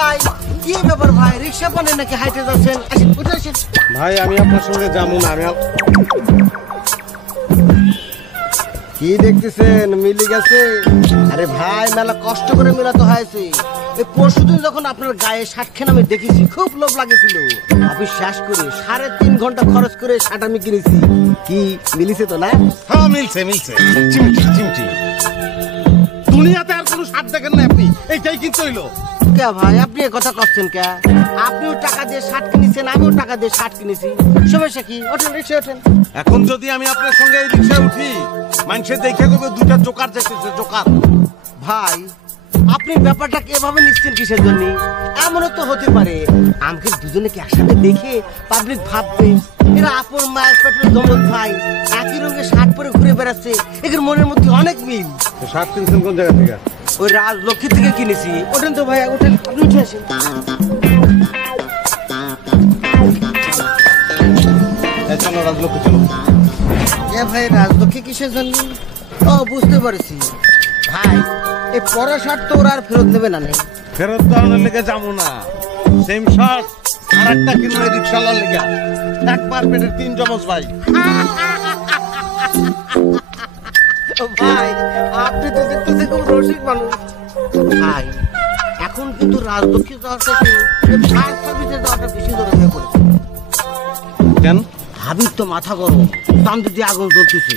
ভাই কি ব্যাপার ভাই, রিক্সা পানে নাকি হাইটে যাচ্ছেন? আসেন উঠে আসেন। ভাই আমি আপনার সঙ্গে যাবো না। আমি কি দেখতেছেন, মিলি গেছে? আরে ভাই মেলা কষ্ট করে মেলাতে হয়েছে। এই পরশুদিন যখন আপনার গায়ে শার্ট খেয়ে আমি দেখেছি, খুব লোভ লাগেছিল। আমি শেষ করে 3.5 ঘন্টা খরচ করে শার্ট আমি কিনেছি। কি মিলিছে তো না? হ্যাঁ মিলছে মিলছে, চিমটি চিমটি। দুনিয়াতে আর কোনো শার্ট দেখেন না আপনি, এইটাই কিনতে হইলো। কে ভাই আপনি কথা করছেন কে? আপনিও টাকা দিয়ে শার্ট কিনেছেন, আমিও টাকা দিয়ে শার্ট কিনেছি, সমস্যা কি? ওঠেন রিক্সা ওঠেন। এখন যদি আমি আপনার সঙ্গে এই রিক্সায় উঠি, মানুষের দেখে করবে দুইটা জোকার দেখতেছে, জোকার। ভাই আপনি ব্যাপারটাকে এভাবে নিচ্ছেন কিসের জন্য? এমনও তো হতে পারে আমাকে দুজনে কি একসাথে দেখে পাবলিক ভাববে এরা আপন মায়ের পেটের দমন ভাই, একই রঙের শার্ট পরে ঘুরে বেড়াচ্ছে, এদের মনের মধ্যে অনেক মিল। শার্ট কিনছেন কোন জায়গা থেকে? ওই রাজলক্ষ্মী থেকে কিনেছি। ওঠেন তো ভাই, ওঠেন, আপনি উঠে আসেন। চলো রাজলক্ষ্মী চলো। এ ভাই রাজলক্ষ্মী কিসের জন্য? ও বুঝতে পারছি ভাই, এই পরা শার্ট তো ওরা আর ফেরত নেবে না। নেই ফেরত দেওয়ানোর লেগে যাবো না, সেম শার্ট আর একটা কিনবো রিক্সাওয়ালার লেগে। একবার পেটের 3 জমজ ভাই। ভাই আপনি তো দেখতেছেন খুব রসিক মানুষ। ভাই এখন কিন্তু রাজলক্ষ্মী যাওয়ার থেকে ফায়ার সার্ভিসে যাওয়াটা বেশি দূরে হয়ে পড়েছে। কেন? হাবির তো মাথা গরম, দাম দিয়ে আগুন জ্বলতেছে।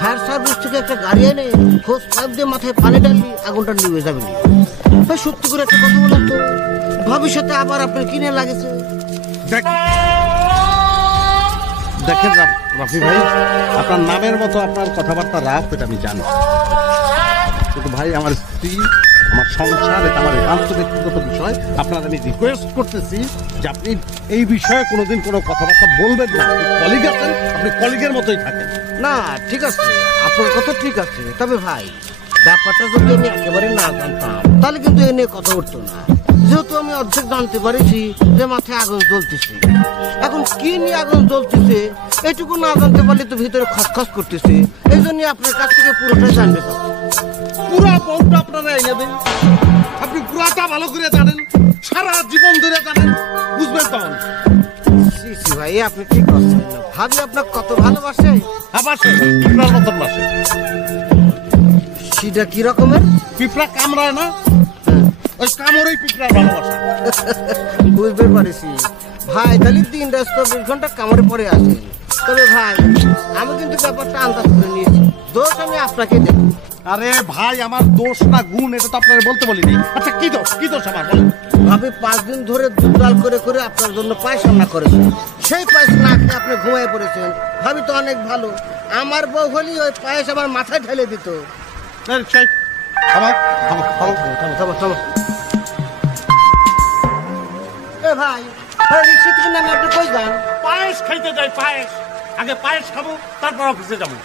ফায়ার সার্ভিস থেকে একটা গাড়ি এনে খোঁজ পাইপ দিয়ে মাথায় পানি ডাললি আগুনটা নিভে যাবে। ভাই সত্যি করে একটা কথা বলেন তো, ভবিষ্যতে আবার আপনার কিনে লাগেছে? দেখেন রাফি ভাই, আপনার নামের মতো আপনার কথাবার্তা রাফ, এটা আমি জানি। কিন্তু ভাই আমার স্ত্রী, আমার সংসার, এটা আমার একান্ত ব্যক্তিগত বিষয়। আপনার আমি রিকোয়েস্ট করতেছি যে আপনি এই বিষয়ে কোনোদিন কোনো কথাবার্তা বলবেন না। কলিগ আছেন, আপনি কলিগের মতোই থাকেন। না ঠিক আছে, আপনার কথা ঠিক আছে, তবে ভাই ব্যাপারটা যদি আমি একেবারে না জানতাম তাহলে কিন্তু এ নিয়ে কথা উঠতো না। যেহেতু আমি অর্ধেক জানতে পারিছি যে মাথায় আগুন জ্বলতেছে, এখন কি নিয়ে আগুন জ্বলতেছে এটুকু না জানতে পারলে তো ভিতরে খসখস করতেছে। এই জন্য আপনার কাছ থেকে পুরোটাই জানতে চাচ্ছি। পুরা বউটা আপনারা এনে দেন, আপনি পুরাটা ভালো করে জানেন, সারা জীবন ধরে জানেন, বুঝবেন তখন। ভাই আপনি ঠিক করছেন, ভাবি আপনার কত ভালোবাসে। বাসে পিঁপড়ার মতন বাসে। সেটা কি রকমের? পিঁপড়া কামড়ায় না, ওই কামড়েই পিঁপড়ার ভালোবাসা। বুঝতে পারছি ভাই, তাহলে 3-24 ঘন্টা কামড়ে পড়ে আসে। তবে ভাই আমি কিন্তু ব্যাপারটা আন্দাজ করে নিয়েছি, দোষ আমি আপনাকে দেব। আরে ভাই আমার দোষ না গুণ, এটা তো আপনারা বলতে বলিনি। আচ্ছা কি দোষ, কি দোষ আমার বলেন? ভাবি 5 দিন ধরে দুধ ডাল করে করে আপনার জন্য পায়েস রান্না করেছে, সেই পায়েস না খেয়ে আপনি ঘুমিয়ে পড়েছেন। ভাবি তো অনেক ভালো, আমার বউ হলি ওই পায়েস আমার মাথায় ঢেলে দিত। এ ভাই রিক্সা থেকে নামে আপনি কই যান? পায়েস খাইতে যাই, পায়েস। আগে পায়েস খাবো, তারপর অফিসে যাবো।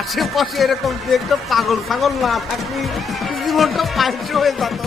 আশেপাশে এরকম দেখতে পাগল ছাগল না থাকলে জীবনটা পায়েস হয়ে যেত।